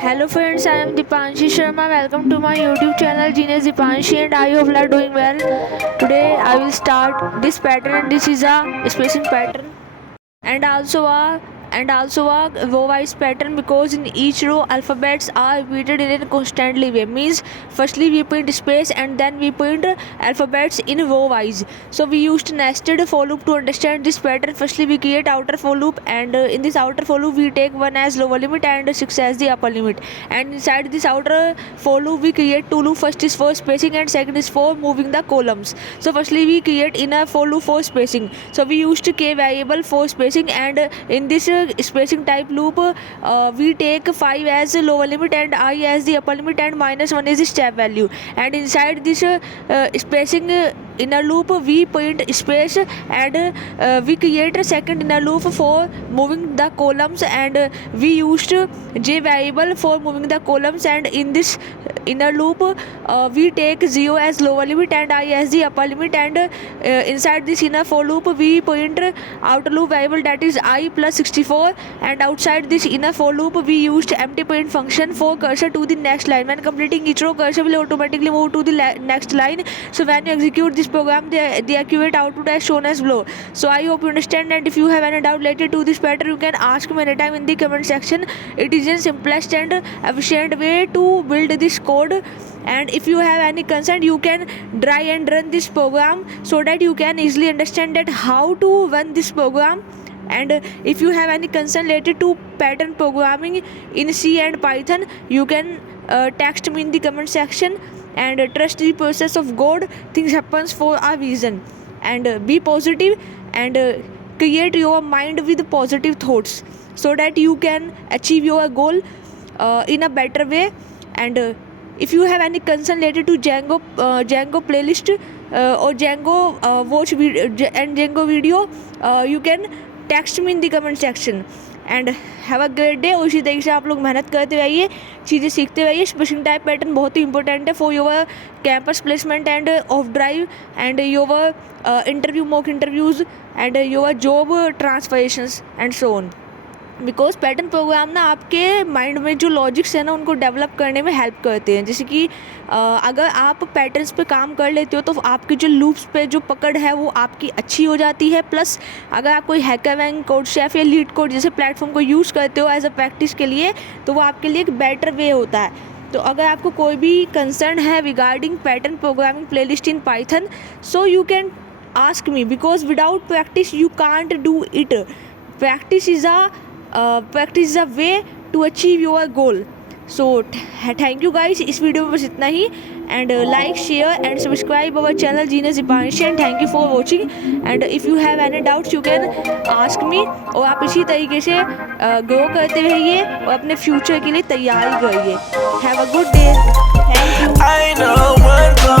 Hello friends, I am Dipanshi Sharma. Welcome to my YouTube channel Genius Dipanshi, and I hope you are doing well. Today I will start this pattern. This is a spacing pattern and also a row wise pattern, because in each row alphabets are repeated in a constantly way. Means firstly we print space and then we print alphabets in row wise. So we used nested for loop to understand this pattern. Firstly we create outer for loop, and in this outer for loop we take 1 as lower limit and 6 as the upper limit, and inside this outer for loop we create two loop. First is for spacing and second is for moving the columns. So firstly we create inner for loop for spacing. So we used k variable for spacing, and in this spacing type loop we take 5 as lower limit and I as the upper limit, and -1 is the step value. And inside this spacing inner loop we print space, and we create a second inner loop for moving the columns, and we used j variable for moving the columns. And in this inner loop we take 0 as lower limit and I as the upper limit, and inside this inner for loop we print outer loop variable, that is I plus 64. And outside this inner for loop we used empty print function for cursor to the next line. When completing each row, cursor will automatically move to the next line. So when you execute this program, the accurate output as shown as below. So I hope you understand, and if you have any doubt related to this pattern, you can ask me anytime in the comment section. It is the simplest and efficient way to build this code. And if you have any concern, you can try and run this program so that you can easily understand that how to run this program. And if you have any concern related to pattern programming in C and Python, you can text me in the comment section. And trust the process of God. Things happens for a reason. And be positive, and create your mind with positive thoughts so that you can achieve your goal in a better way. And if you have any concern related to Django playlist or Django watch video and Django video, you can text me in the comment section. And have a great day. और इसी तरीके से आप लोग मेहनत करते रहिए, चीज़ें सीखते रहिए। स्पेसिंग टाइप पैटर्न बहुत ही इंपॉर्टेंट है for your campus placement and of drive and your interview, mock interviews and your job transformations and so on. Because pattern program ना आपके माइंड में जो लॉजिक्स है ना उनको डेवलप करने में हेल्प करते हैं। जैसे कि अगर आप पैटर्न्स पे काम कर लेते हो तो आपके जो लूप्स पे जो पकड़ है वो आपकी अच्छी हो जाती है। प्लस अगर आप कोई हैकररैंक, कोडशेफ या लीड कोड जैसे प्लेटफॉर्म को यूज़ करते हो एज अ प्रैक्टिस के लिए, तो वो आपके लिए एक बेटर वे होता है। तो अगर आपको कोई भी कंसर्न है regarding pattern programming playlist in Python, so you can ask me, because without practice you can't do it. Practice is a way to achieve your goal. So thank you guys, इस video में बस इतना ही। And like, share and subscribe our channel genius Deepanshi, and thank you for watching. And if you have any doubts you can ask me. और आप इसी तरीके से ग्रो करते रहिए और अपने फ्यूचर के लिए तैयारी करिए। Have a good day. Thank you.